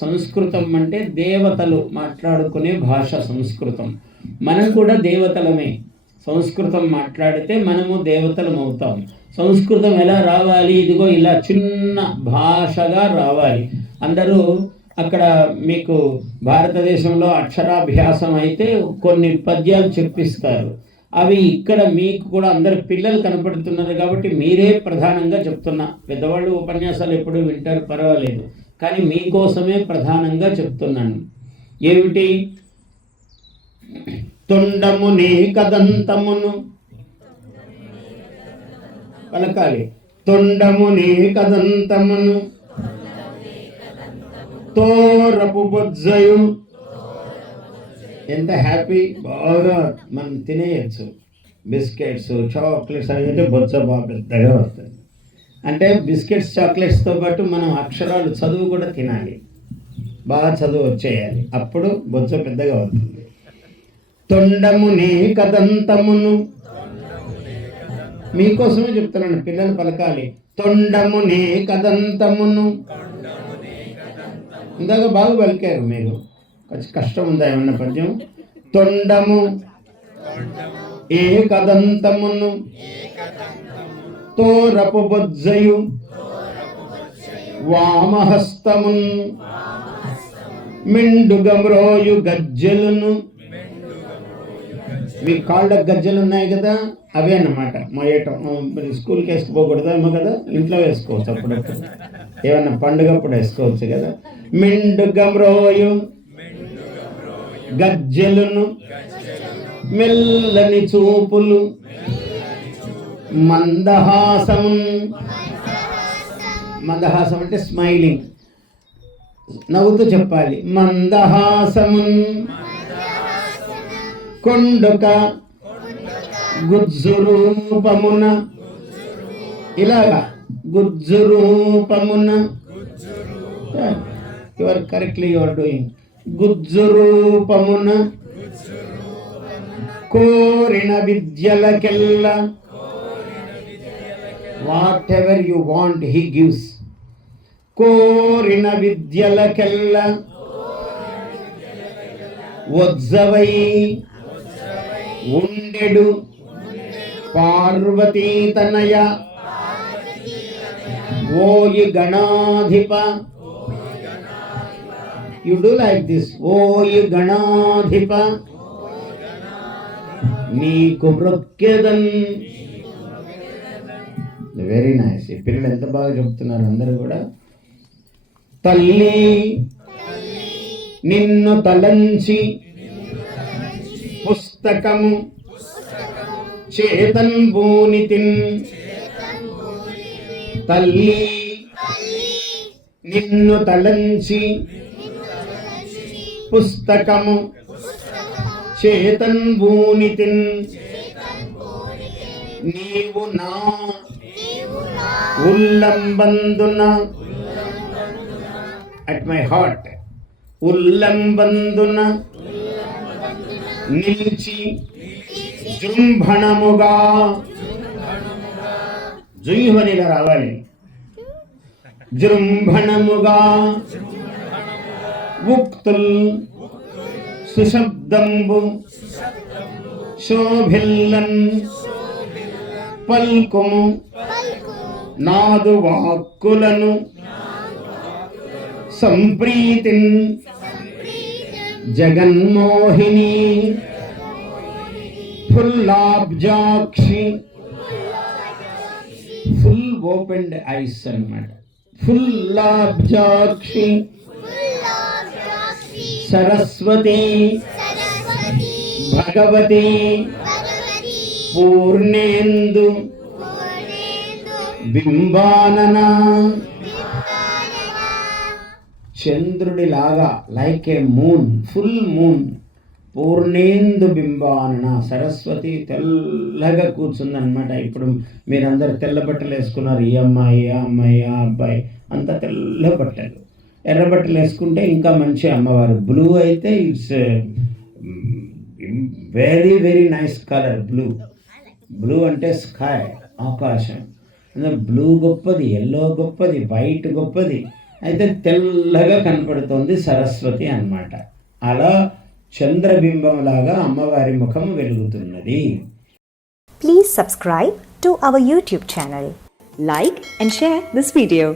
సంస్కృతం అంటే దేవతలు మాట్లాడుకునే భాష సంస్కృతం. మనం కూడా దేవతలమే. సంస్కృతం మాట్లాడితే మనము దేవతలం అవుతాం. సంస్కృతం ఎలా రావాలి? ఇదిగో ఇలా చిన్న భాషగా రావాలి. అందరూ అక్కడ మీకు భారతదేశంలో అక్షరాభ్యాసం అయితే కొన్ని పద్యాలు చెప్పిస్తారు. అవి ఇక్కడ మీకు కూడా అందరు పిల్లలు కనపడుతున్నారు కాబట్టి మీరే ప్రధానంగా చెప్తున్నా. పెద్దవాళ్ళు ఉపన్యాసాలు ఎప్పుడు వింటారు, పర్వాలేదు, కానీ మీకోసమే ప్రధానంగా చెప్తున్నాను. ఏమిటి? తొండముని కదంతమును పలకాలి. తొండముని కదంతమును తోరపు బొజ్జయు. ఎంత హ్యాపీ! బాగా మనం తినేయచ్చు. బిస్కెట్స్, చాక్లెట్స్ అయితే బొజ్జ బాగా పెద్దగా వస్తుంది. అంటే బిస్కెట్స్, చాక్లెట్స్తో పాటు మనం అక్షరాలు చదువు కూడా తినాలి. బాగా చదువు వచ్చేయాలి, అప్పుడు బొజ్జ పెద్దగా అవుతుంది. తొండముని కదంతమును, మీకోసమే చెప్తున్నాను, పిల్లలు పలకాలి. తొండముని కదంతమును. ఇందాక బాగా పలికారు మీరు. కష్టం ఉందా ఏమన్నా పద్యం? తొండము ఏ కదంతమును తోరపు బొజ్జయు వామహస్తమున్ మెండుగమ్రోయు గజ్జెలను. మీ కాళ్ళకు గజ్జలు ఉన్నాయి కదా, అవే అన్నమాట మోయటం. స్కూల్కి వేసుకుపోకూడదేమో కదా, ఇంట్లో వేసుకోవచ్చు అప్పుడప్పుడు, ఏమన్నా పండుగప్పుడు వేసుకోవచ్చు కదా. మెండుగమ్రోయు గజ్జెలను మెల్లని చూపులు మందహాసము. మందహాసం అంటే స్మైలింగ్, నవ్వుతూ చెప్పాలి. మందహాసము కొండక గుజ్జురూపమున. ఇలాగా గుజ్జురూపమున. You are correctly you are doing. గుజ్జురూపమున కోరిన విద్యలకెల్ల. Whatever you want he gives. కోరిన విద్యలకెల్ల వజ్జవై ఉండెడు పార్వతీతనయ ఓయి గణాధిప. You do like this. ఓయి గణాధిప నీకు మృక్కెదన్. Very nice. ఈ పిల్లలు ఎంత బాగా చెప్తున్నారు అందరూ కూడా. తల్లి నిన్ను తలంచి పుస్తకము చేతన్ భూనితిన్. తల్లి నిన్ను తలంచి పుస్తకము చేతన్ భూనితిన్. నీవు నా ఉల్లంబందున, అట్ మై హార్ట్, ఉల్లంబందున నిలిచి జృంభణముగా. జుయ్యమనిలా రావాలి. జృంభణముగా ఉక్తుల్ సుశబ్దంబు శోభిల్లన్ పల్కుము నాదు వాక్కులను సంప్రీతిన్ జగన్మోహిని ఫుల్లాబ్జాక్షి. ఫుల్ ఓపెన్డ్ ఐస్ అన్నమాట. ఫుల్లాబ్జాక్షి సరస్వతి భగవతి పూర్ణేందు బింబానన. చంద్రుడిలాగా, like a moon, full moon. పూర్ణేందు బింబానన. సరస్వతి తెల్లగా కూర్చుందనమాట. ఇప్పుడు మీరందరు తెల్ల బట్టలు వేసుకున్నారు. ఈ అమ్మాయి, ఆ అమ్మాయి, ఆ అబ్బాయి అంతా తెల్ల బట్టలు. ఎర్ర బట్టలు వేసుకుంటే ఇంకా మంచి అమ్మవారు. బ్లూ అయితే it's very very nice colour. Blue, blue అంటే స్కై, ఆకాశం. బ్లూ గొప్పది, ఎల్లో గొప్పది, వైట్ గొప్పది. అయితే తెల్లగా కనపడుతోంది సరస్వతి అన్నమాట. అలా చంద్రబింబంలాగా అమ్మవారి ముఖం వెలుగుతున్నది. Please subscribe to our YouTube channel. Like and share this video.